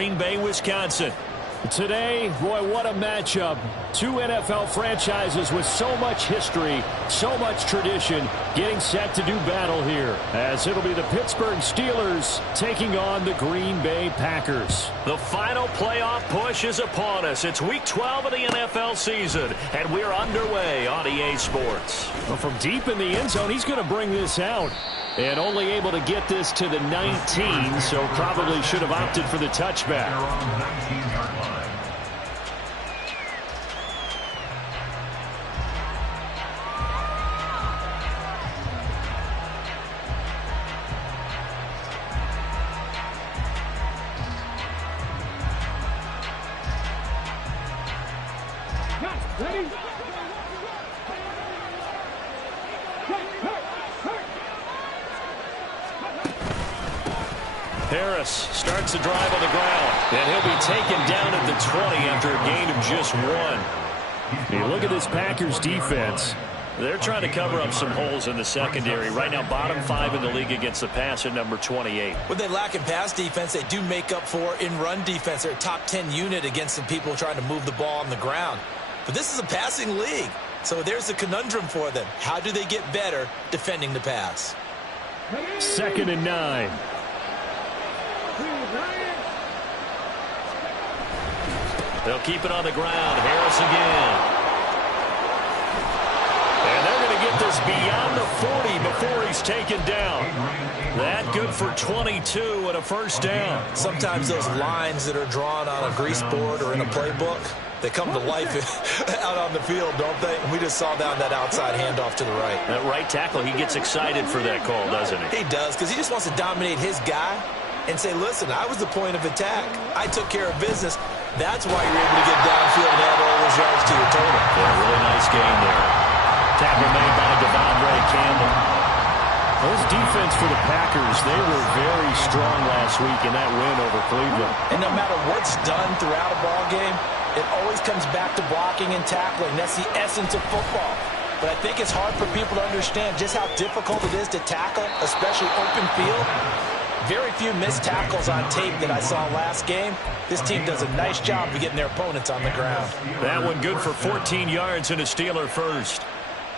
Green Bay, Wisconsin. Today, boy, what a matchup. Two NFL franchises with so much history, so much tradition, getting set to do battle here, as it'll be the Pittsburgh Steelers taking on the Green Bay Packers. The final playoff push is upon us. It's Week 12 of the NFL season, and we're underway on EA Sports. Well, from deep in the end zone, he's going to bring this out. And only able to get this to the 19, so probably should have opted for the touchback. Harris starts the drive on the ground, and he'll be taken down at the 20 after a gain of just 1. Hey, look at this Packers defense. They're trying to cover up some holes in the secondary. Right now, bottom 5 in the league against the pass at number 28. What they lack in pass defense, they do make up for in run defense. They're a top 10 unit against some people trying to move the ball on the ground. But this is a passing league, so there's a conundrum for them. How do they get better defending the pass? 2nd and 9. They'll keep it on the ground. Harris again. And they're going to get this beyond the 40 before he's taken down. That good for 22 and a first down. Sometimes those lines that are drawn on a grease board or in a playbook, they come to life out on the field, don't they? And we just saw down that outside handoff to the right. That right tackle, he gets excited for that call, doesn't he? He does, because he just wants to dominate his guy and say, listen, I was the point of attack. I took care of business. That's why you're able to get downfield and add all those yards to your total. Yeah, really nice game there. Tackle made by Devondre Campbell. Those defense for the Packers, they were very strong last week in that win over Cleveland. And no matter what's done throughout a ball game, it always comes back to blocking and tackling. That's the essence of football. But I think it's hard for people to understand just how difficult it is to tackle, especially open field. Very few missed tackles on tape that I saw last game. This team does a nice job of getting their opponents on the ground. That one good for 14 yards and a Steeler first.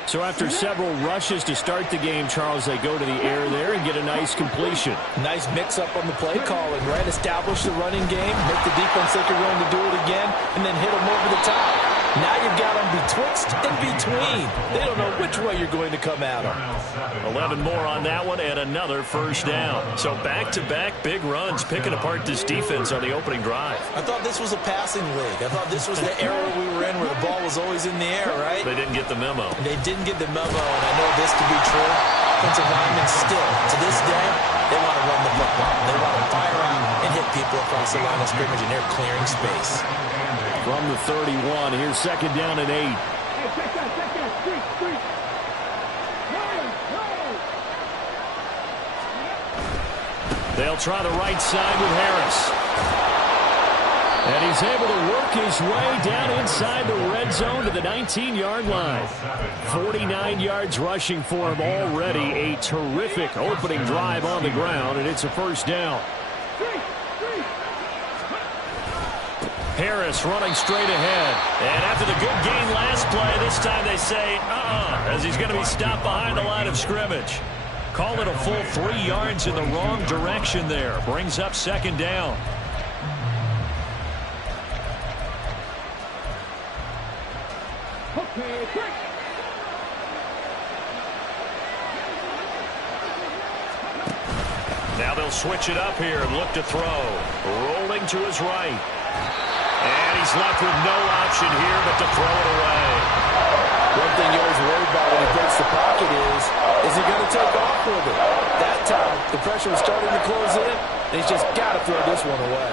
So after several rushes to start the game, Charles, they go to the air there and get a nice completion. Nice mix-up on the play calling, right? Establish the running game, make the defense think you're going to do it again, and then hit them over the top. Now you've got them betwixt and between. They don't know which way you're going to come at them. 11 more on that one and another first down. So back-to-back big runs, picking apart this defense on the opening drive. I thought this was a passing league. I thought this was the era we were in where the ball was always in the air, right? They didn't get the memo. They didn't get the memo, and I know this to be true. Offensive linemen still, to this day, they want to run the football. They want to fire out and hit people across the line of scrimmage, and they're clearing space. From the 31, here's 2nd down and 8. They'll try the right side with Harris. And he's able to work his way down inside the red zone to the 19-yard line. 49 yards rushing for him already. A terrific opening drive on the ground, and it's a first down. Harris running straight ahead. And after the good gain last play, this time they say, as he's going to be stopped behind the line of scrimmage. Call it a full 3 yards in the wrong direction there. Brings up 2nd down. Now they'll switch it up here and look to throw. Rolling to his right. And he's left with no option here but to throw it away. One thing you always worry about when he breaks the pocket is he going to take off with it? That time, the pressure was starting to close in, and he's just got to throw this one away.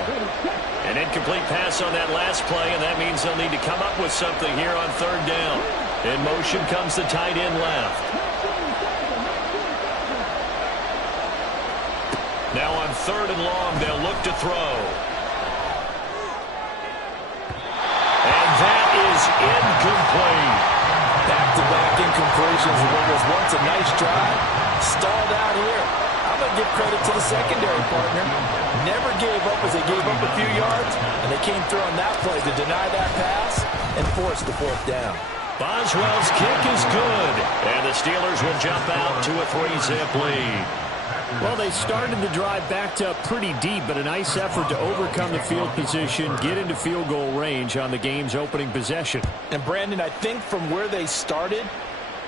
An incomplete pass on that last play, and that means they'll need to come up with something here on 3rd down. In motion comes the tight end left. Now on 3rd and long, they'll look to throw. And that is incomplete. Back-to-back incompletions of what was once a nice drive. Stalled out here. How I'm going to give credit to the secondary partner. Never gave up as they gave up a few yards, and they came through on that play to deny that pass and force the fourth down. Boswell's kick is good, and the Steelers will jump out to a 3-zip lead. Well, they started the drive backed up pretty deep, but a nice effort to overcome the field position, get into field goal range on the game's opening possession. And, Brandon, I think from where they started,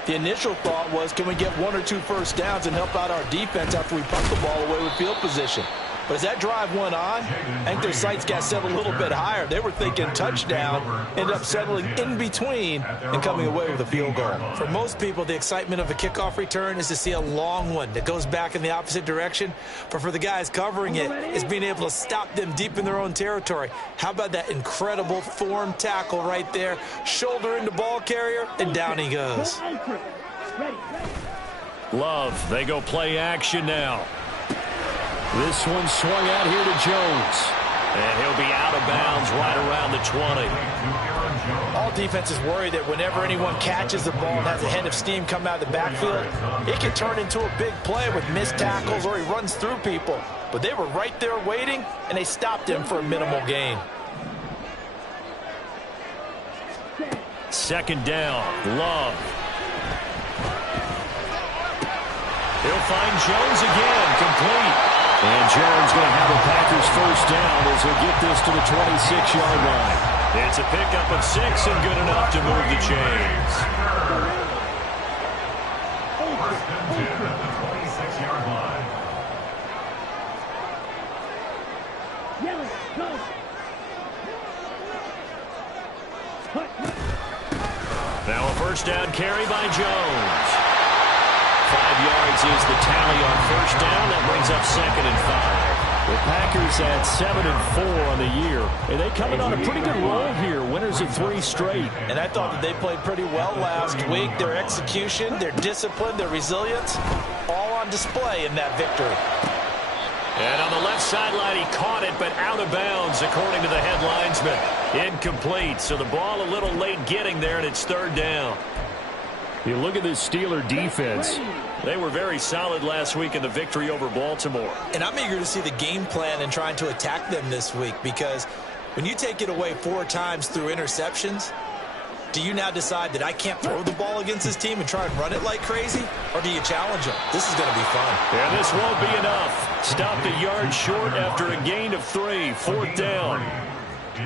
the initial thought was, can we get 1 or 2 first downs and help out our defense after we punt the ball away with field position? But as that drive went on, I think their sights got set a little bit higher. They were thinking touchdown, ended up settling in between and coming away with a field goal. For most people, the excitement of a kickoff return is to see a long one that goes back in the opposite direction. But for the guys covering it, it's being able to stop them deep in their own territory. How about that incredible form tackle right there? Shoulder into ball carrier, and down he goes. Love, they go play action now. This one swung out here to Jones. And he'll be out of bounds right around the 20. All defenses worry that whenever anyone catches the ball and has a head of steam come out of the backfield, it can turn into a big play with missed tackles or he runs through people. But they were right there waiting, and they stopped him for a minimal gain. Second down, Love. He'll find Jones again, complete. And Jones going to have the Packers first down as he'll get this to the 26-yard line. It's a pickup of 6 and good enough to move the chains. Now a first down carry by Jones. 5 yards is the tally on first down. That brings up 2nd and 5. The Packers had 7 and 4 on the year, and they come in on a pretty good roll here. Winners of 3 straight. And I thought that they played pretty well last week. Their execution, their discipline, their resilience, all on display in that victory. And on the left sideline, he caught it, but out of bounds, according to the head linesman. Incomplete, so the ball a little late getting there, and it's 3rd down. You look at this Steeler defense. They were very solid last week in the victory over Baltimore. And I'm eager to see the game plan and trying to attack them this week, because when you take it away 4 times through interceptions, do you now decide that I can't throw the ball against this team and try and run it like crazy? Or do you challenge them? This is going to be fun. And this won't be enough. Stopped a yard short after a gain of 3. 4th down.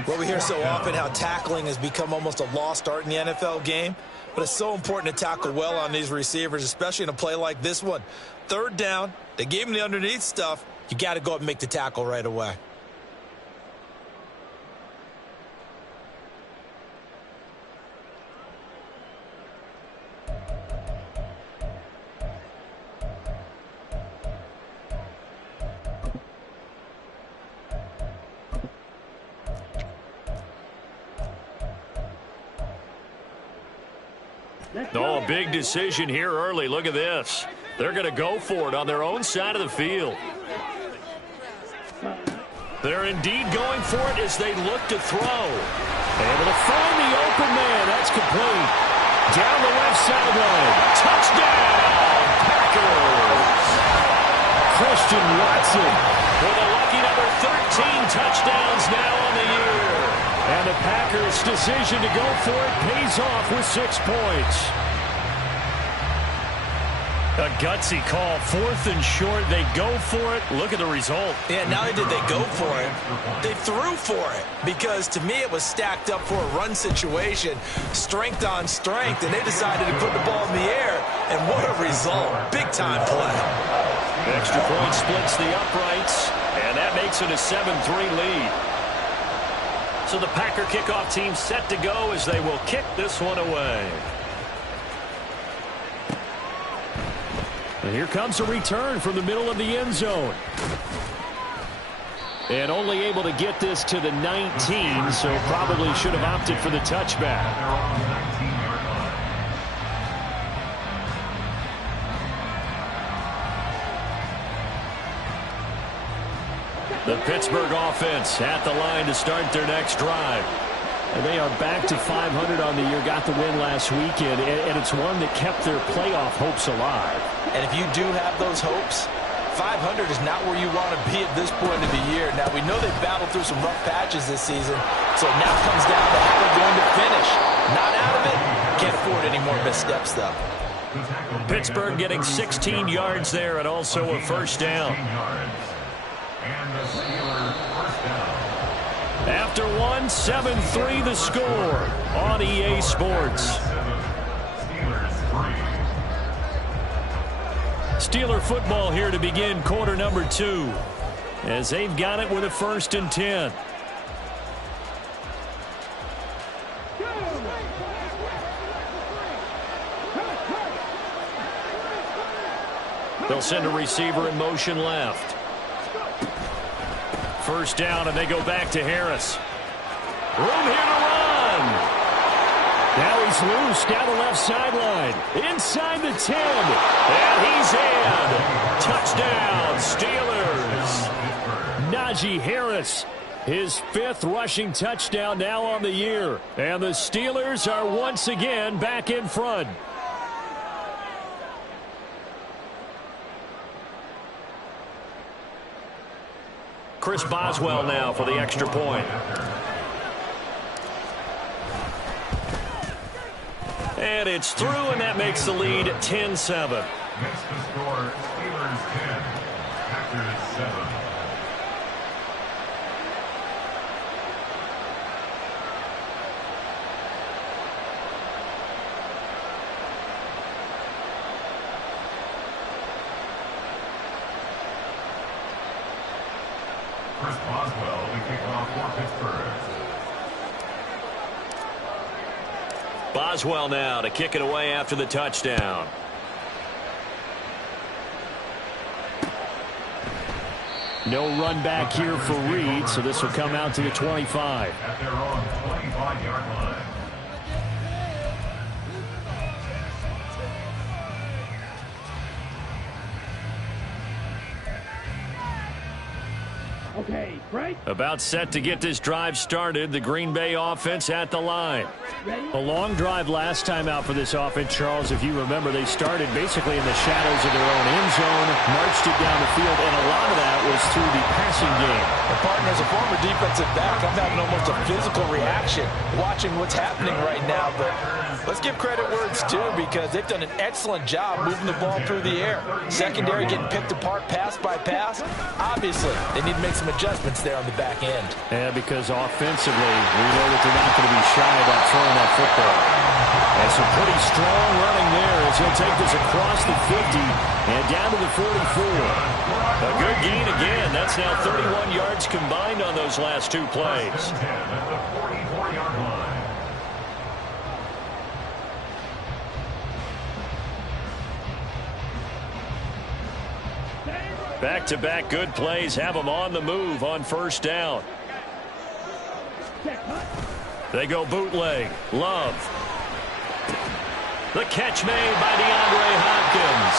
Well, we hear so often how tackling has become almost a lost art in the NFL game. But it's so important to tackle well on these receivers, especially in a play like this one. 3rd down, they gave him the underneath stuff. You got to go up and make the tackle right away. Oh, a big decision here early. Look at this. They're going to go for it on their own side of the field. They're indeed going for it as they look to throw. Able to find the open man. That's complete. Down the left sideline. Touchdown, Packers. Christian Watson with a lucky number 13 touchdowns now on the year. And the Packers' decision to go for it pays off with 6 points. A gutsy call. 4th and short. They go for it. Look at the result. Yeah, not only did they go for it, they threw for it. Because to me, it was stacked up for a run situation. Strength on strength. And they decided to put the ball in the air. And what a result. Big-time play. Extra point splits the uprights. And that makes it a 7-3 lead. So the Packer kickoff team set to go as they will kick this one away. And here comes a return from the middle of the end zone. And only able to get this to the 19, so probably should have opted for the touchback. The Pittsburgh offense at the line to start their next drive. And they are back to 500 on the year, got the win last weekend, and it's one that kept their playoff hopes alive. And if you do have those hopes, 500 is not where you want to be at this point of the year. Now, we know they've battled through some rough patches this season, so now it comes down to how they're going to finish. Not out of it. Can't afford any more missteps, though. Pittsburgh getting 16 yards there and also a first down. After one, 7-3 the score on EA Sports. Steeler football here to begin quarter number 2 as they've got it with a 1st and 10. They'll send a receiver in motion left. First down, and they go back to Harris. Room here to run. Now he's loose down the left sideline. Inside the 10. And he's in. Touchdown, Steelers. Najee Harris, his 5th rushing touchdown now on the year. And the Steelers are once again back in front. Chris Boswell now for the extra point. And it's through, and that makes the lead 10-7. Next to score, Steelers 10, Packers 7. Chris Boswell will kick off for Pittsburgh. Boswell now to kick it away after the touchdown. No run back here for Reed, so this will come out to the 25. At their own 25-yard line. Okay, right. About set to get this drive started. The Green Bay offense at the line. A long drive last time out for this offense, Charles. If you remember, they started basically in the shadows of their own end zone, marched it down the field, and a lot of that was through the passing game. And partner, as a former defensive back, I'm having almost a physical reaction watching what's happening right now. But let's give credit where it's due, because they've done an excellent job moving the ball through the air. Secondary getting picked apart pass by pass. Obviously, they need to make some adjustments there on the back end. Yeah, because offensively, we know that they're not going to be shy about throwing that football. And some pretty strong running there as he'll take this across the 50 and down to the 44. A good gain again. That's now 31 yards combined on those last 2 plays. At the 44-yard line. Back-to-back good plays have them on the move on first down. They go bootleg. Love. The catch made by DeAndre Hopkins.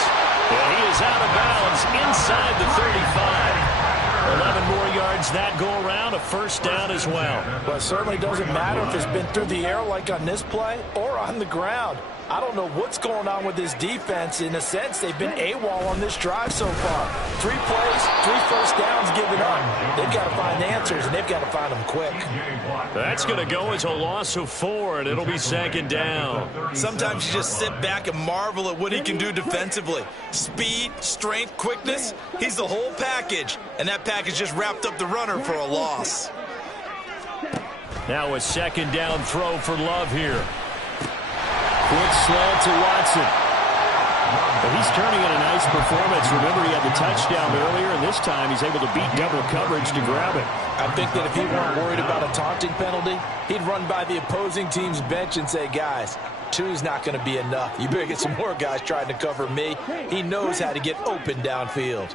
And he is out of bounds inside the 35. 11 more yards that go around, a first down as well. Well, it certainly doesn't matter if it's been through the air like on this play or on the ground. I don't know what's going on with this defense. In a sense, they've been AWOL on this drive so far. 3 plays, 3 first downs given up. They've got to find answers, and they've got to find them quick. That's going to go as a loss of 4, and it'll be 2nd down. Sometimes you just sit back and marvel at what he can do defensively. Speed, strength, quickness, he's the whole package. And that package just wrapped up the runner for a loss. Now a 2nd down throw for Love here. Quick slant to Watson. But he's turning in a nice performance. Remember, he had the touchdown earlier, and this time he's able to beat double coverage to grab it. I think that if he weren't worried about a taunting penalty, he'd run by the opposing team's bench and say, guys, 2's not going to be enough. You better get some more guys trying to cover me. He knows how to get open downfield.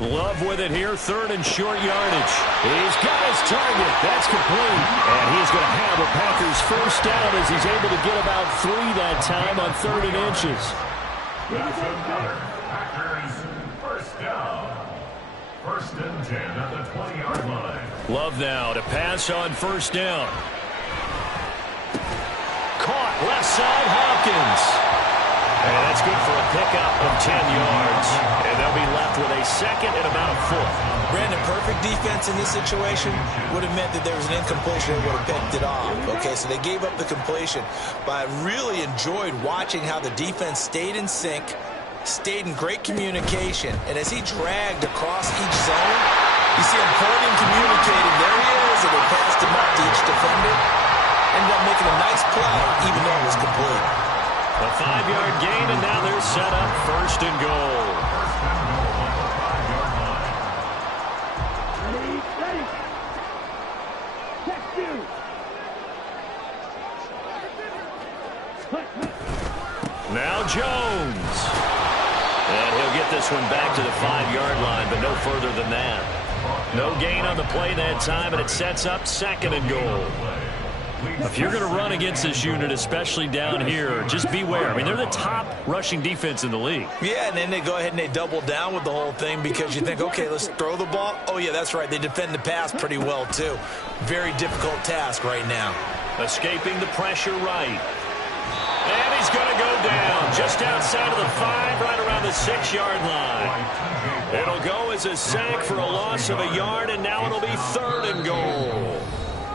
Love with it here, 3rd and short yardage. He's got his target. That's complete. And he's going to have a Packers first down as he's able to get about 3 that time on 3rd and inches. That's another Packers first down. 1st and 10 at the 20-yard line. Love now to pass on first down. Caught left side, Hopkins. Jenkins. And that's good for a pickup of 10 yards. And they'll be left with a second and about a foot. Brandon, perfect defense in this situation would have meant that there was an incompletion that would have picked it off. Okay, so they gave up the completion. But I really enjoyed watching how the defense stayed in sync, stayed in great communication. And as he dragged across each zone, you see him pointing, communicating. There he is, and they passed him up to each defender. Ended up making a nice play, even though it was complete. A 5-yard gain, and now they're set up first and goal. Now Jones. And he'll get this one back to the 5-yard line, but no further than that. No gain on the play that time, and it sets up second and goal. If you're going to run against this unit, especially down here, just beware. I mean, they're the top rushing defense in the league. Yeah, and then they go ahead and they double down with the whole thing because you think, okay, let's throw the ball. Oh, yeah, that's right. They defend the pass pretty well, too. Very difficult task right now. Escaping the pressure right. And he's going to go down just outside of the 5, right around the 6-yard line. It'll go as a sack for a loss of a yard, and now it'll be third and goal.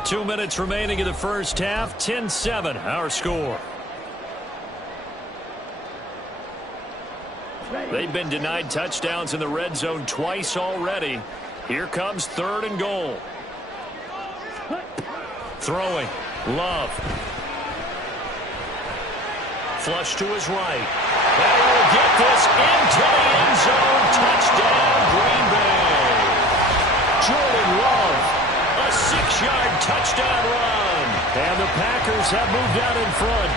2 minutes remaining in the first half. 10-7, our score. They've been denied touchdowns in the red zone twice already. Here comes third and goal. Throwing. Love. Flush to his right. And he will get this into the end zone. Touchdown, Green Bay. Jordan Love. A 6-yard touchdown run. And the Packers have moved out in front.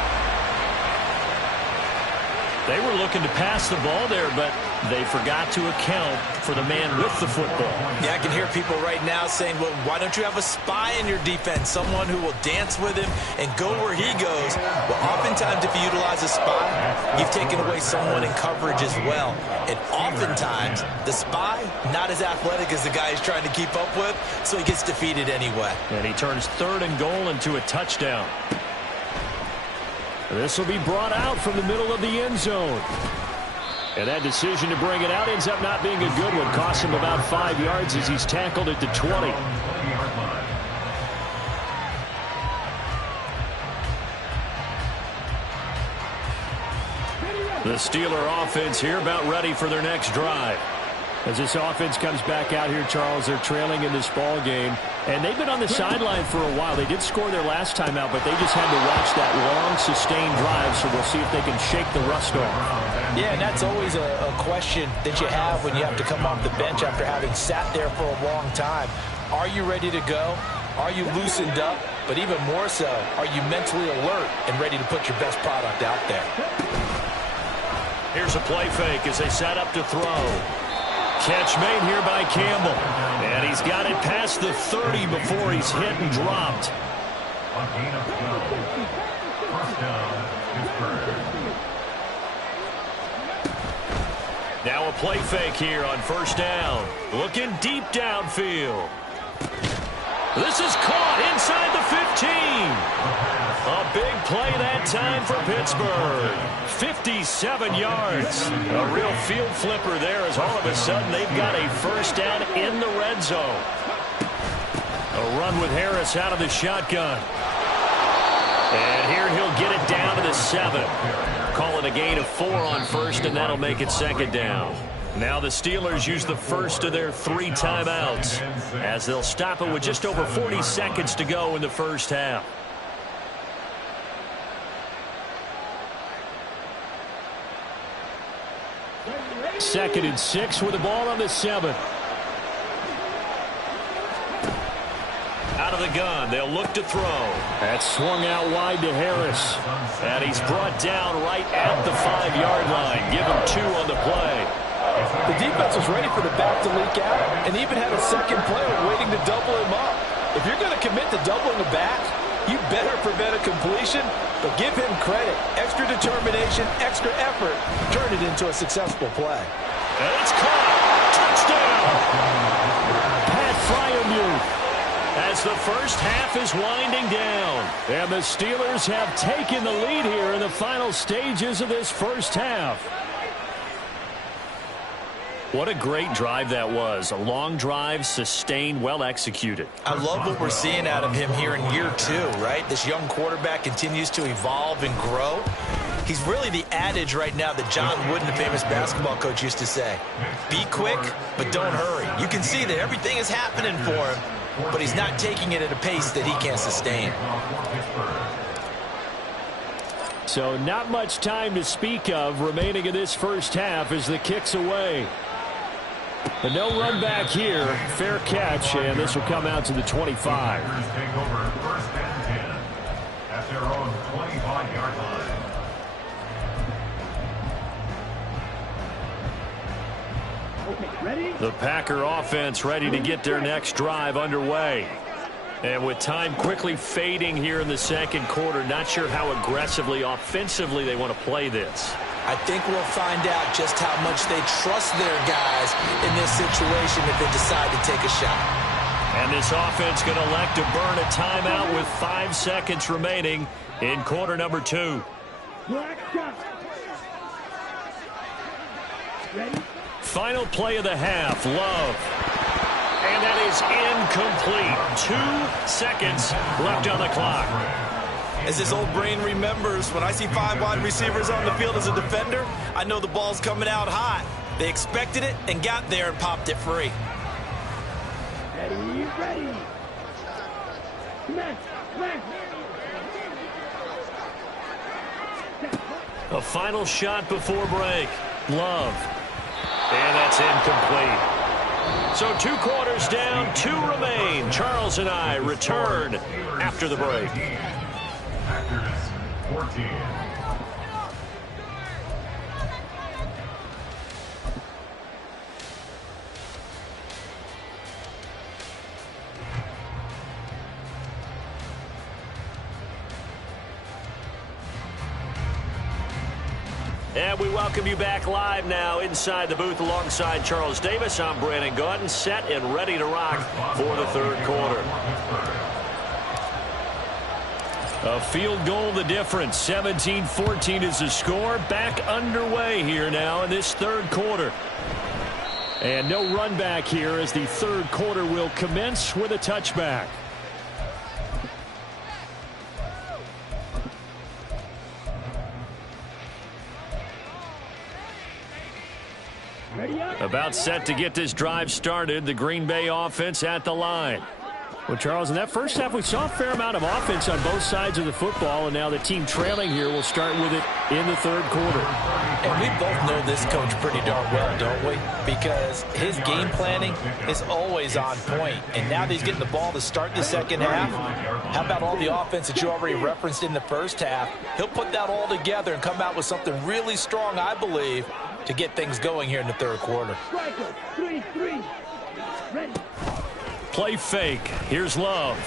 They were looking to pass the ball there, but they forgot to account for the man with the football. Yeah, I can hear people right now saying, well, why don't you have a spy in your defense, someone who will dance with him and go where he goes? Well, oftentimes if you utilize a spy, you've taken away someone in coverage as well. And oftentimes, the spy, not as athletic as the guy he's trying to keep up with, so he gets defeated anyway. And he turns third and goal into a touchdown. This will be brought out from the middle of the end zone. And that decision to bring it out ends up not being a good one. Costs him about 5 yards as he's tackled at the 20. The Steeler offense here about ready for their next drive. As this offense comes back out here, Charles, they're trailing in this ball game. And they've been on the sideline for a while. They did score their last time out, but they just had to watch that long, sustained drive, so we'll see if they can shake the rust off. Yeah, and that's always a question that you have when you have to come off the bench after having sat there for a long time. Are you ready to go? Are you loosened up? But even more so, are you mentally alert and ready to put your best product out there? Here's a play fake as they set up to throw. Catch made here by Campbell. And he's got it past the 30 before he's hit and dropped. A gain of 12. First down, Pittsburgh. Now a play fake here on first down. Looking deep downfield. This is caught inside the 15. A big play that time for Pittsburgh. 57 yards. A real field flipper there as all of a sudden they've got a first down in the red zone. A run with Harris out of the shotgun. And here he'll get it down to the 7. Call it a gain of 4 on first, and that'll make it second down. Now the Steelers use the first of their 3 timeouts as they'll stop it with just over 40 seconds to go in the first half. Second and 6 with the ball on the 7. Out of the gun, they'll look to throw. That's swung out wide to Harris. And he's brought down right at the 5-yard line. Give him 2 on the play. The defense was ready for the back to leak out and even had a second player waiting to double him up. If you're going to commit to doubling the back, you better prevent a completion, but give him credit. Extra determination, extra effort, turn it into a successful play. And it's caught. Touchdown. Pat Freiermuth. As the first half is winding down. And the Steelers have taken the lead here in the final stages of this first half. What a great drive that was. A long drive, sustained, well executed. I love what we're seeing out of him here in year 2, right? This young quarterback continues to evolve and grow. He's really the adage right now that John Wooden, the famous basketball coach, used to say. Be quick, but don't hurry. You can see that everything is happening for him, but he's not taking it at a pace that he can't sustain. So not much time to speak of remaining in this first half as the kick's away. But no run back here. Fair catch, and this will come out to the 25. Take over first and 10 at their own 25-yard line. The Packer offense ready to get their next drive underway. And with time quickly fading here in the second quarter, not sure how aggressively, offensively they want to play this. I think we'll find out just how much they trust their guys in this situation if they decide to take a shot. And this offense going to elect to burn a timeout with 5 seconds remaining in quarter number 2. Final play of the half, Love. And that is incomplete. 2 seconds left on the clock. As his old brain remembers, when I see 5 wide receivers on the field as a defender, I know the ball's coming out hot. They expected it and got there and popped it free. Ready. A final shot before break. Love. And that's incomplete. So 2 quarters down, 2 remain. Charles and I return after the break. Packers 14. And we welcome you back live now inside the booth alongside Charles Davis. I'm Brandon Gaudin, set and ready to rock for the third quarter. A field goal the difference. 17-14 is the score. Back underway here now in this third quarter. And no run back here as the third quarter will commence with a touchback. About set to get this drive started. The Green Bay offense at the line. Well, Charles, in that first half, we saw a fair amount of offense on both sides of the football, and now the team trailing here will start with it in the third quarter. And we both know this coach pretty darn well, don't we? Because his game planning is always on point. And now that he's getting the ball to start the second half, how about all the offense that you already referenced in the first half? He'll put that all together and come out with something really strong, I believe, to get things going here in the third quarter. 3-3. Ready. Play fake. Here's Love.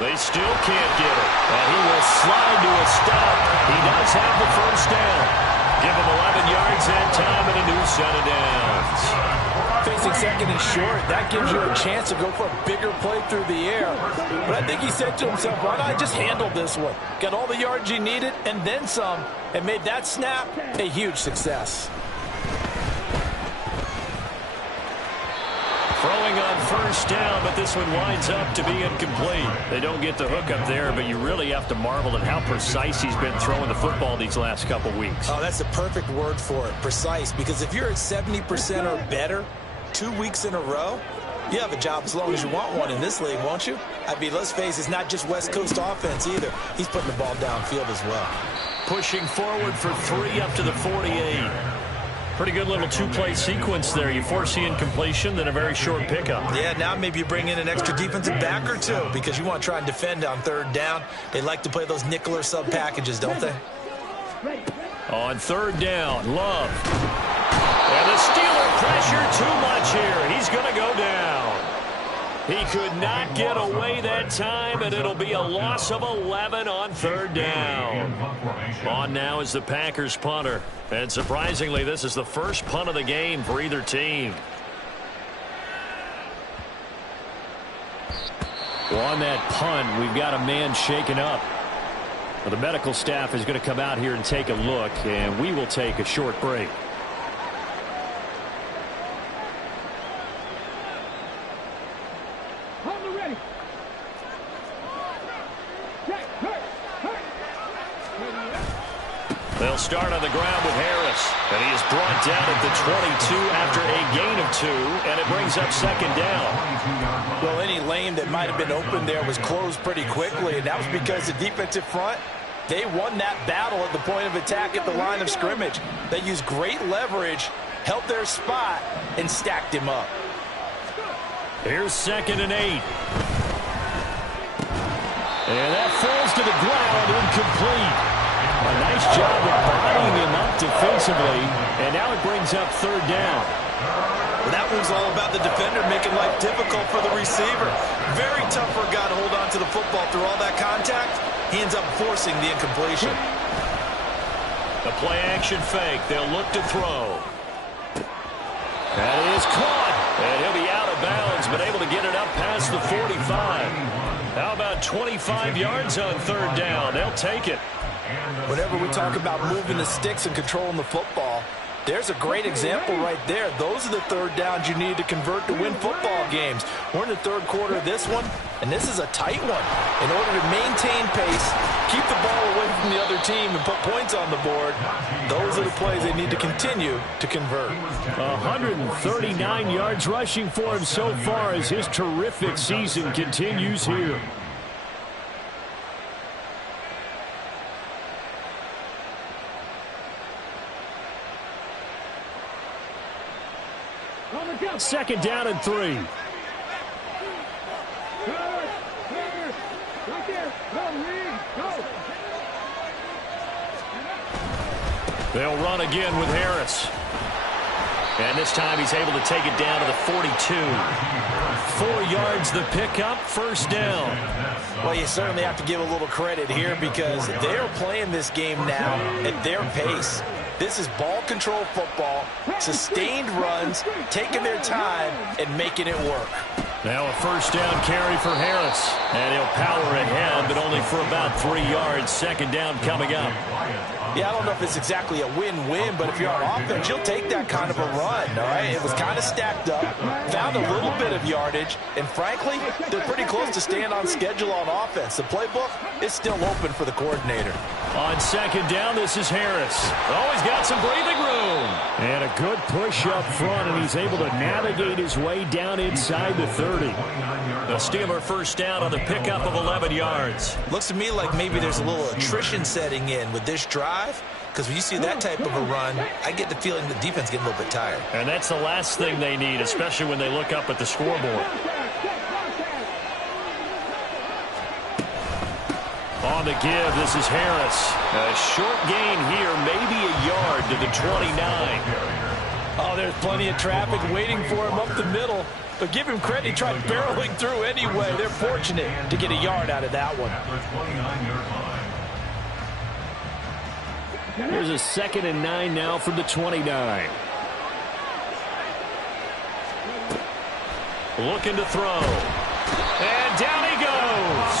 They still can't get it. And he will slide to a stop. He does have the first down. Give him 11 yards that time and a new set of downs. Facing second and short, that gives you a chance to go for a bigger play through the air. But I think he said to himself, why not just handle this one? Got all the yards you needed and then some, and made that snap a huge success. Throwing on first down, but this one winds up to be incomplete. They don't get the hook up there, but you really have to marvel at how precise he's been throwing the football these last couple weeks. Oh, that's the perfect word for it, precise. Because if you're at 70% or better 2 weeks in a row, you have a job as long as you want one in this league, won't you? I mean, let's face it, it's not just West Coast offense either. He's putting the ball downfield as well. Pushing forward for 3 up to the 48. Pretty good little 2-play sequence there. You force the incompletion, then a very short pickup. Yeah, now maybe you bring in an extra defensive back or two because you want to try and defend on third down. They like to play those nickel or sub packages, don't they? On third down, Love. And the Steeler pressure too much here. He's going to go down. He could not get away that time, and it'll be a loss of 11 on third down. On now is the Packers punter. And surprisingly, this is the first punt of the game for either team. Well, on that punt, we've got a man shaken up. Well, the medical staff is going to come out here and take a look, and we will take a short break. They'll start on the ground with Harris, and he is brought down at the 22 after a gain of 2, and it brings up second down. Well, any lane that might have been open there was closed pretty quickly, and that was because the defensive front, they won that battle at the point of attack at the line of scrimmage. They used great leverage, held their spot, and stacked him up. Here's 2nd and 8. And that falls to the ground, incomplete. A nice job of bodying him up defensively, and now it brings up third down. Well, that was all about the defender making life difficult for the receiver. Very tough for a guy to hold on to the football through all that contact. He ends up forcing the incompletion. The play action fake. They'll look to throw. That is caught, and he'll be out of bounds, but able to get it up past the 45. How about 25 yards on third down? They'll take it. Whenever we talk about moving the sticks and controlling the football, there's a great example right there. Those are the third downs you need to convert to win football games. We're in the third quarter of this one, and this is a tight one. In order to maintain pace, keep the ball away from the other team, and put points on the board, those are the plays they need to continue to convert. 139 yards rushing for him so far as his terrific season continues here. Second down and 3. Right there. Go. They'll run again with Harris. And this time he's able to take it down to the 42. 4 yards the pickup, first down. Well, you certainly have to give a little credit here because they're playing this game now at their pace. This is ball control football, sustained runs, taking their time, and making it work. Now a first down carry for Harris. And he'll power ahead, but only for about 3 yards. Second down coming up. Yeah, I don't know if it's exactly a win-win, but if you're on offense, you'll take that kind of a run, all right? It was kind of stacked up, found a little bit of yardage, and frankly, they're pretty close to staying on schedule on offense. The playbook is still open for the coordinator. On second down, this is Harris. Oh, he's got some breathing room. And a good push up front, and he's able to navigate his way down inside the 30. The Steeler first down on the pickup of 11 yards. Looks to me like maybe there's a little attrition setting in with this drive, because when you see that type of a run, I get the feeling the defense getting a little bit tired. And that's the last thing they need, especially when they look up at the scoreboard. On the give, this is Harris. A short gain here, maybe a yard to the 29. Oh, there's plenty of traffic waiting for him up the middle. But give him credit, he tried barreling through anyway. They're fortunate to get a yard out of that one. Here's a 2nd and 9 now from the 29. Looking to throw. And down he goes.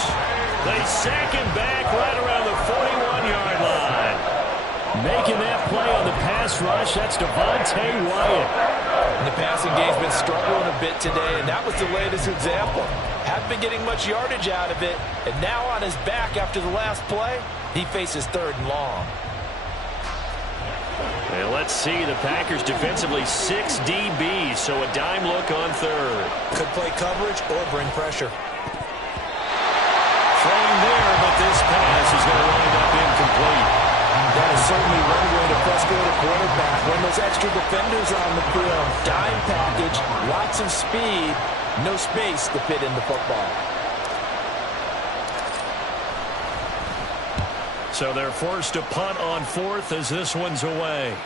They sack him back right around the 41-yard line. Making that play on the pass rush, that's Devontae Wyatt. And the passing game's been struggling a bit today, and that was the latest example. Haven't been getting much yardage out of it, and now on his back after the last play, he faces 3rd and long. Well, let's see. The Packers defensively 6 DBs, so a dime look on 3rd. Could play coverage or bring pressure. Throwing there, but this pass is going to wind up incomplete. That is certainly one way to frustrate a quarterback. When those extra defenders are on the field, dime package, lots of speed, no space to fit into football. So they're forced to punt on 4th as this one's away.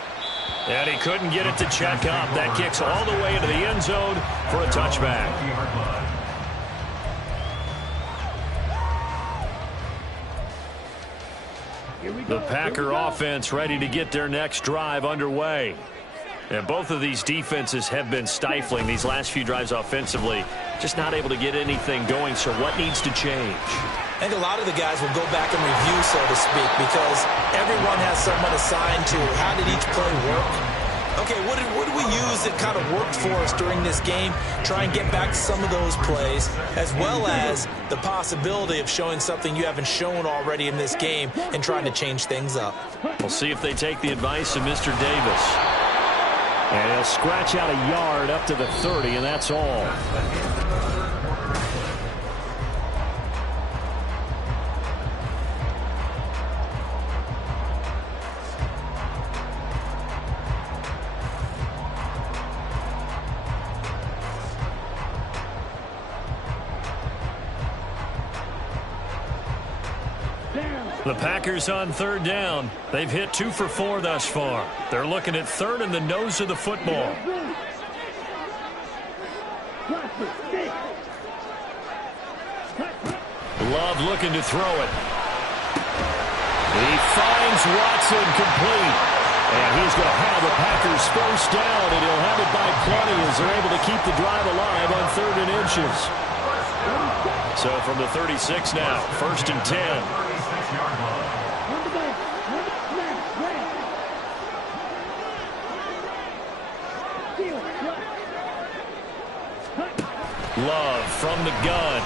And he couldn't get it to check up. That kicks all the way into the end zone for a touchback. The Packer offense ready to get their next drive underway. And both of these defenses have been stifling these last few drives offensively. Just not able to get anything going, so what needs to change? I think a lot of the guys will go back and review, so to speak, because everyone has someone assigned to how did each play work. Okay, what did we use that kind of worked for us during this game? Try and get back to some of those plays, as well as the possibility of showing something you haven't shown already in this game and trying to change things up. We'll see if they take the advice of Mr. Davis. And he'll scratch out a yard up to the 30, and that's all. The Packers on third down. They've hit 2 for 4 thus far. They're looking at third in the nose of the football. Love looking to throw it. He finds Watson complete. And he's going to have the Packers first down, and he'll have it by plenty as they're able to keep the drive alive on 3rd and inches. So from the 36 now, 1st and 10. Love from the gun.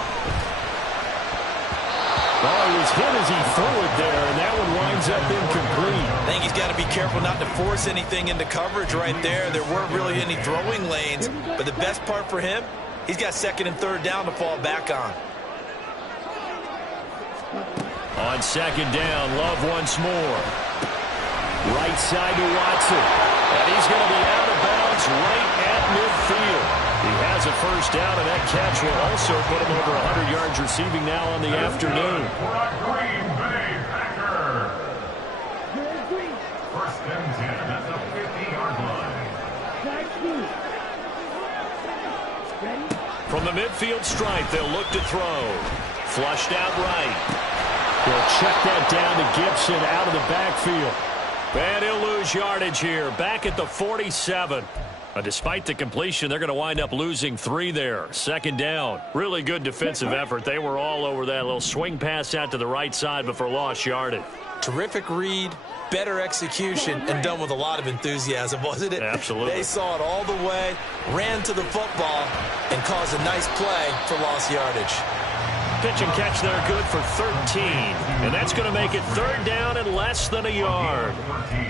Oh, he was hit as he threw it there, and that one winds up incomplete. I think he's got to be careful not to force anything into coverage right there. There weren't really any throwing lanes, but the best part for him, he's got 2nd and 3rd down to fall back on. On 2nd down, Love once more. Right side to Watson. And he's going to be out of bounds right at midfield. He has a first down, and that catch will also put him over 100 yards receiving now on the afternoon. Green Bay Packers. 1st and 10 at the 50-yard line. From the midfield stripe, they'll look to throw. Flushed out right. He'll check that down to Gibson out of the backfield. And he'll lose yardage here, back at the 47. Despite the completion, they're going to wind up losing 3 there. 2nd down. Really good defensive effort. They were all over that little swing pass out to the right side, but for lost yardage. Terrific read, better execution, and done with a lot of enthusiasm, wasn't it? Absolutely. They saw it all the way, ran to the football, and caused a nice play for lost yardage. Pitch and catch there, good for 13. And that's going to make it 3rd down and less than a yard.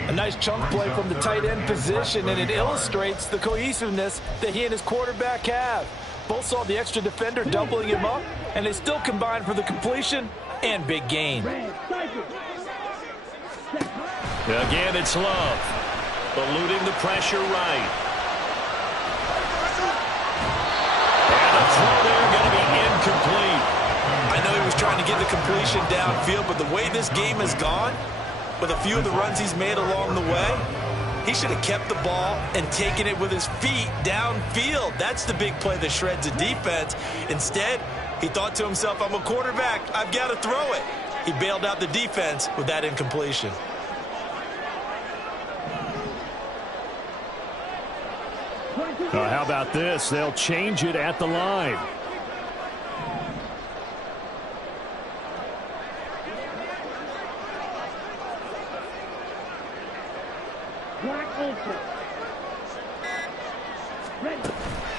A nice chunk play from the tight end position, and it illustrates the cohesiveness that he and his quarterback have. Both saw the extra defender doubling him up, and they still combined for the completion and big gain. Again, it's Love. Eluding the pressure right. And a throw there going to be incomplete. I know he was trying to get the completion downfield, but the way this game has gone, with a few of the runs he's made along the way, he should have kept the ball and taken it with his feet downfield. That's the big play that shreds the defense. Instead, he thought to himself, I'm a quarterback, I've got to throw it. He bailed out the defense with that incompletion. How about this? They'll change it at the line.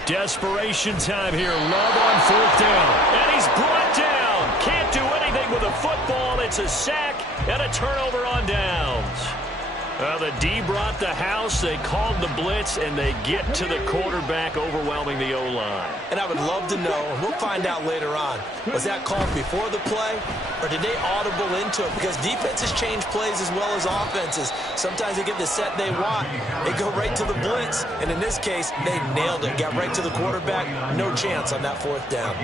Desperation time here. Love on 4th down. And he's brought down. Can't do anything with a football. It's a sack and a turnover on downs. The D brought the house. They called the blitz, and they get to the quarterback, overwhelming the O-line. And I would love to know, and we'll find out later on, was that called before the play, or did they audible into it? Because defenses change plays as well as offenses. Sometimes they get the set they want. They go right to the blitz, and in this case, they nailed it. Got right to the quarterback. No chance on that 4th down.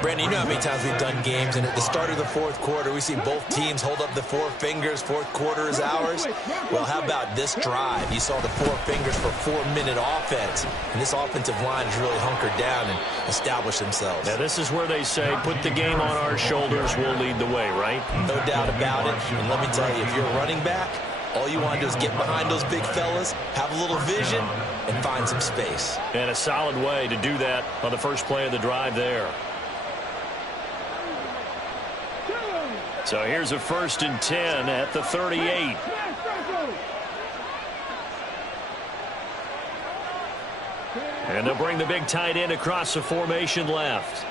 Brandon, you know how many times we've done games, and at the start of the 4th quarter, we see both teams hold up the 4 fingers. 4th quarter is ours. Well, how about this drive? You saw the four fingers for 4-minute offense, and this offensive line has really hunkered down and established themselves. Now, this is where they say, put the game on our shoulders, we'll lead the way, right? No doubt about it. And let me tell you, if you're a running back, all you want to do is get behind those big fellas, have a little vision, and find some space. And a solid way to do that on the first play of the drive there. So here's a 1st and 10 at the 38. And they'll bring the big tight end across the formation left.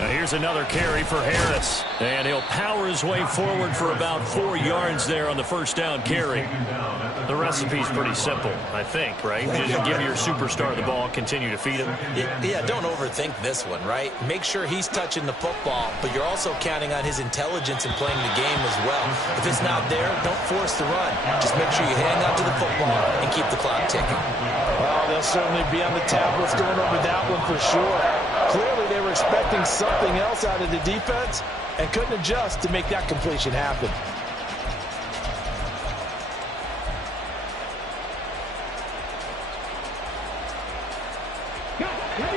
Now here's another carry for Harris. And he'll power his way forward for about 4 yards there on the first down carry. The recipe's pretty simple, I think, right? Just give your superstar the ball, continue to feed him. Yeah, don't overthink this one, right? Make sure he's touching the football, but you're also counting on his intelligence in playing the game as well. If it's not there, don't force the run. Just make sure you hang on to the football and keep the clock ticking. Well, they'll certainly be on the tablets going over that one for sure. Clearly, they were expecting something else out of the defense and couldn't adjust to make that completion happen.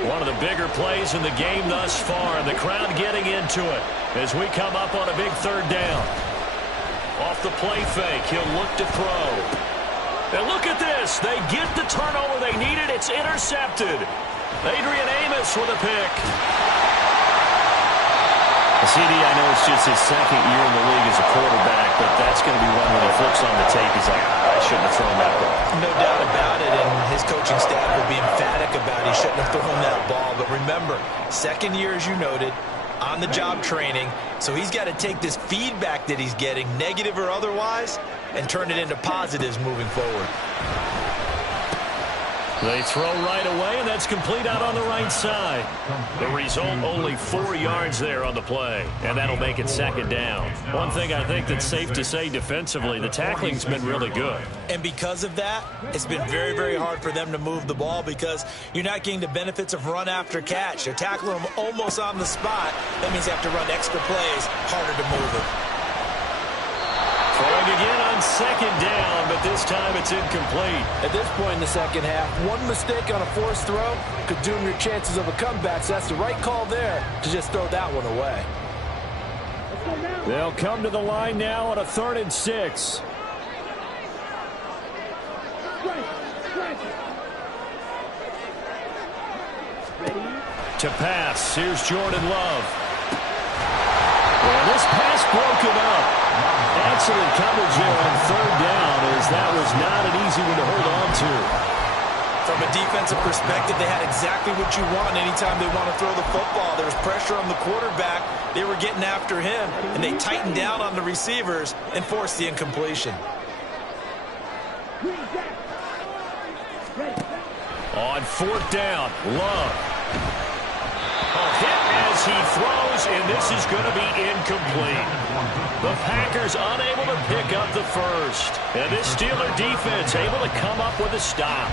One of the bigger plays in the game thus far, and the crowd getting into it as we come up on a big 3rd down. Off the play fake, he'll look to throw. And look at this. They get the turnover they needed. It's intercepted. Adrian Amos with a pick. CD, I know it's just his 2nd year in the league as a quarterback, but that's going to be one when he flips on the tape. He's like, I shouldn't have thrown that ball. No doubt about it, and his coaching staff will be emphatic about he shouldn't have thrown that ball. But remember, 2nd year, as you noted, on-the-job training, so he's got to take this feedback that he's getting, negative or otherwise, and turn it into positives moving forward. They throw right away, and that's complete out on the right side. The result, only 4 yards there on the play, and that'll make it 2nd down. One thing I think that's safe to say defensively, the tackling's been really good. And because of that, it's been very, very hard for them to move the ball because you're not getting the benefits of run after catch. They're tackling them almost on the spot. That means they have to run extra plays, harder to move it. Throwing again on 2nd down, but this time it's incomplete. At this point in the second half, one mistake on a forced throw could doom your chances of a comeback, so that's the right call there to just throw that one away. They'll come to the line now on a 3rd and 6. To pass, here's Jordan Love. Well, this pass broken up. Excellent coverage there on 3rd down, as that was not an easy one to hold on to. From a defensive perspective, they had exactly what you want anytime they want to throw the football. There was pressure on the quarterback. They were getting after him, and they tightened down on the receivers and forced the incompletion. On 4th down, Love. A hit as he throws, and this is going to be incomplete. The Packers unable to pick up the first. And this Steeler defense able to come up with a stop.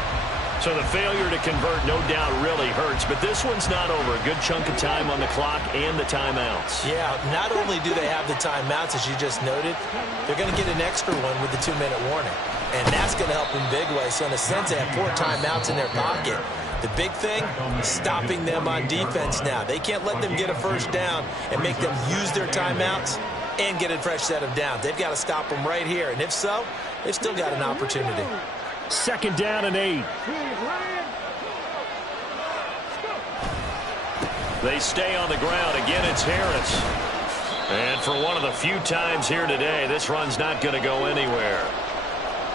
So the failure to convert, no doubt, really hurts. But this one's not over. A good chunk of time on the clock and the timeouts. Yeah, not only do they have the timeouts, as you just noted, they're going to get an extra one with the 2-minute warning. And that's going to help in big ways. So in a sense, they have 4 timeouts in their pocket. The big thing, stopping them on defense now. They can't let them get a first down and make them use their timeouts and get a fresh set of downs. They've got to stop them right here. And if so, they've still got an opportunity. 2nd down and 8. They stay on the ground. Again, it's Harris. And for one of the few times here today, this run's not going to go anywhere.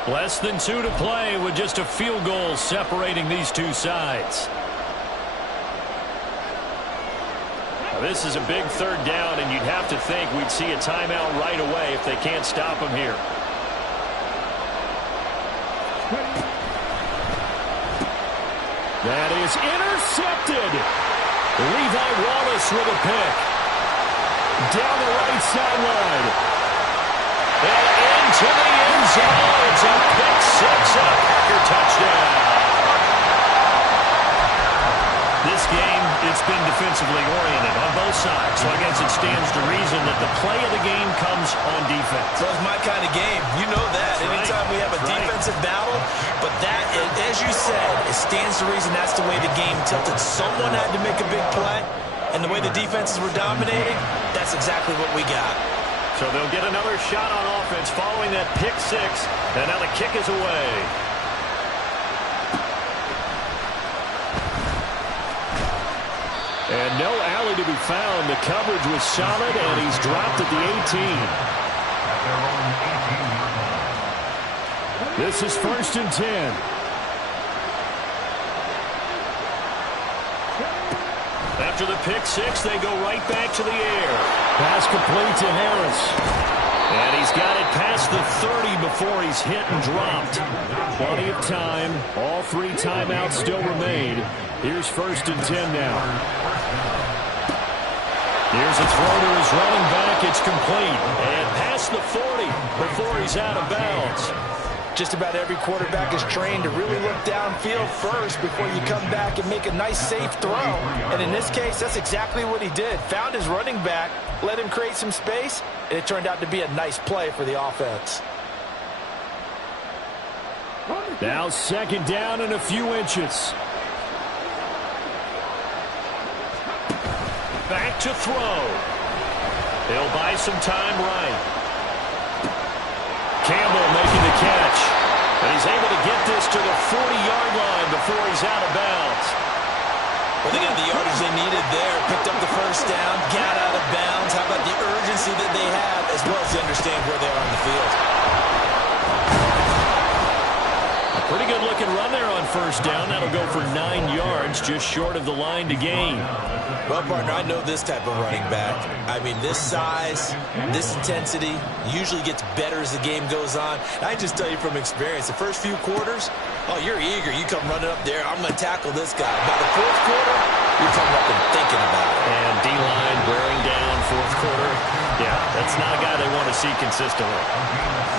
Less than 2 to play with just a field goal separating these two sides. Now, this is a big 3rd down, and you'd have to think we'd see a timeout right away if they can't stop him here. That is intercepted. Levi Wallace with a pick. Down the right sideline. And into the end zone. It's a pick 6 and a Packer touchdown. This game It's been defensively oriented on both sides, so I guess it stands to reason that the play of the game comes on defense. So it's my kind of game. You know that. That's Anytime right. we have a defensive battle, but that, as you said, it stands to reason that's the way the game tilted. Someone had to make a big play, and the way the defenses were dominating, that's exactly what we got. So they'll get another shot on offense following that pick six, and now the kick is away. And no alley to be found. The coverage was solid, and he's dropped at the 18. This is 1st and 10. After the pick six, they go right back to the air. Pass complete to Harris. And he's got it past the 30 before he's hit and dropped. Plenty of time. All 3 timeouts still remain. Here's 1st and 10 now. Here's a throw to his running back. It's complete. And past the 40 before he's out of bounds. Just about every quarterback is trained to really look downfield first before you come back and make a nice, safe throw. And in this case, that's exactly what he did. Found his running back, let him create some space, and it turned out to be a nice play for the offense. Now 2nd down and a few inches. Back to throw. He'll buy some time right. Campbell making the catch. And he's able to get this to the 40-yard line before he's out of bounds. Well, they got the yardage they needed there. Picked up the 1st down, got out of bounds. How about the urgency that they have, as well as they understand where they are on the field? Pretty good looking run there on 1st down. That'll go for 9 yards, just short of the line to gain. Well, partner, I know this type of running back. I mean, this size, this intensity usually gets better as the game goes on. I just tell you from experience, the first few quarters, oh, you're eager. You come running up there, I'm going to tackle this guy. By the 4th quarter, you're coming up and thinking about it. And D-line wearing down 4th quarter. Yeah, that's not a guy they want to see consistently.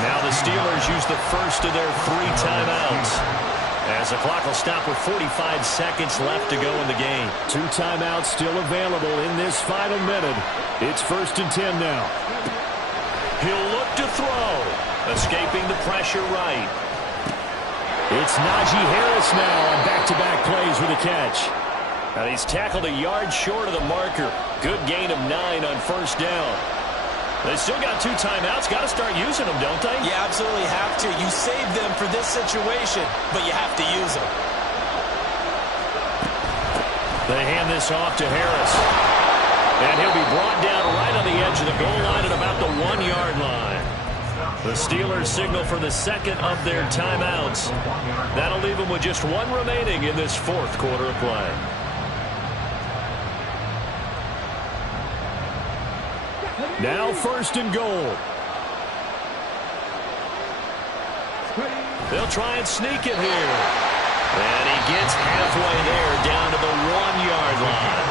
Now the Steelers use the first of their 3 timeouts, as the clock will stop with 45 seconds left to go in the game. 2 timeouts still available in this final minute. It's 1st and 10 now. He'll look to throw, escaping the pressure right. It's Najee Harris now on back-to-back plays with a catch. And he's tackled a yard short of the marker. Good gain of 9 on 1st down. They still got 2 timeouts. Got to start using them, don't they? You absolutely have to. You save them for this situation, but you have to use them. They hand this off to Harris. And he'll be brought down right on the edge of the goal line at about the 1-yard line. The Steelers signal for the 2nd of their timeouts. That'll leave them with just 1 remaining in this 4th quarter of play. Now 1st and goal. They'll try and sneak it here. And he gets halfway there down to the 1-yard line.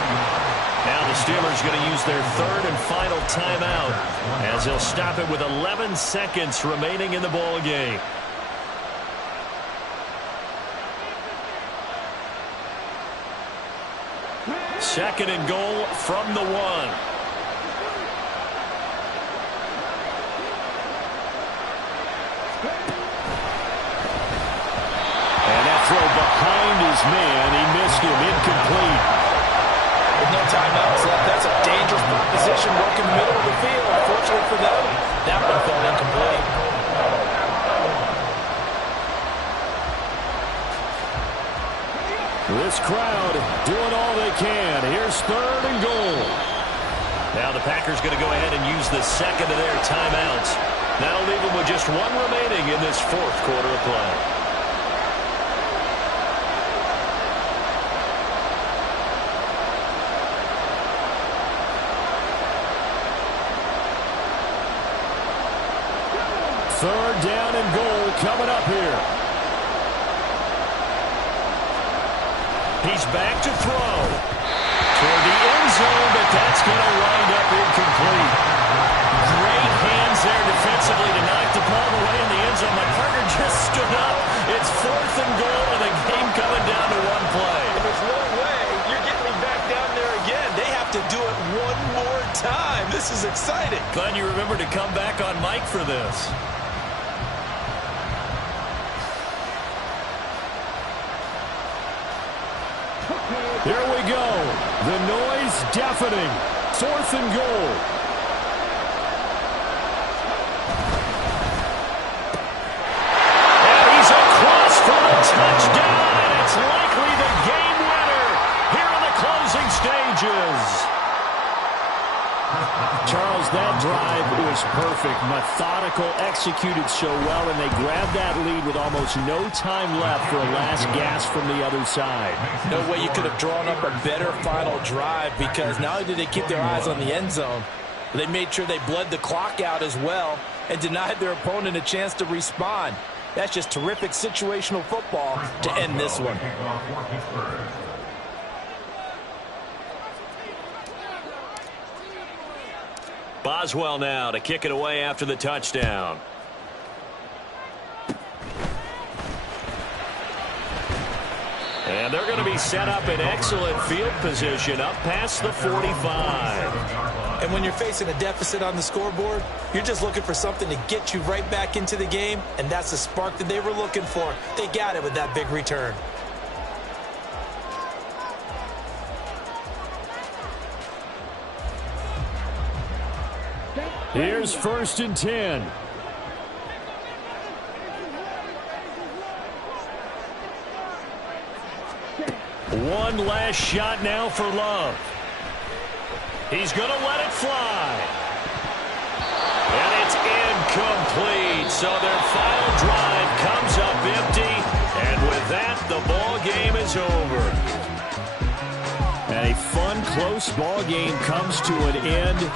Now the Steelers going to use their 3rd and final timeout, as they'll stop it with 11 seconds remaining in the ball game. Second and goal from the 1. Throw behind his man. He missed him. Incomplete. With no timeouts left, that's a dangerous proposition. Work in the middle of the field. Fortunately for them, that one fell incomplete. This crowd doing all they can. Here's 3rd and goal. Now the Packers going to go ahead and use the 2nd of their timeouts. That'll leave them with just 1 remaining in this 4th quarter of play. Third down and goal coming up here. He's back to throw. Toward the end zone, but that's going to wind up incomplete. Great hands there defensively to knock the ball away in the end zone. My partner just stood up. It's 4th and goal, and the game coming down to 1 play. There's no way you're getting me back down exciting. Glad you remembered to come back on mic for this. Here we go. The noise deafening. 4th and goal. And he's across for the touchdown. It's likely the game winner here in the closing stages. Charles, that drive was perfect. Methodical, executed so well, and they grabbed that lead with almost no time left for a last gasp from the other side. No way you could have drawn up a better final drive, because not only did they keep their eyes on the end zone, but they made sure they bled the clock out as well and denied their opponent a chance to respond. That's just terrific situational football to end this one. Boswell now to kick it away after the touchdown. And they're going to be set up in excellent field position up past the 45. And when you're facing a deficit on the scoreboard, you're just looking for something to get you right back into the game, and that's the spark that they were looking for. They got it with that big return. Here's 1st and 10. One last shot now for Love. He's going to let it fly. And it's incomplete. So their final drive comes up empty. And with that, the ball game is over. And a fun, close ball game comes to an end.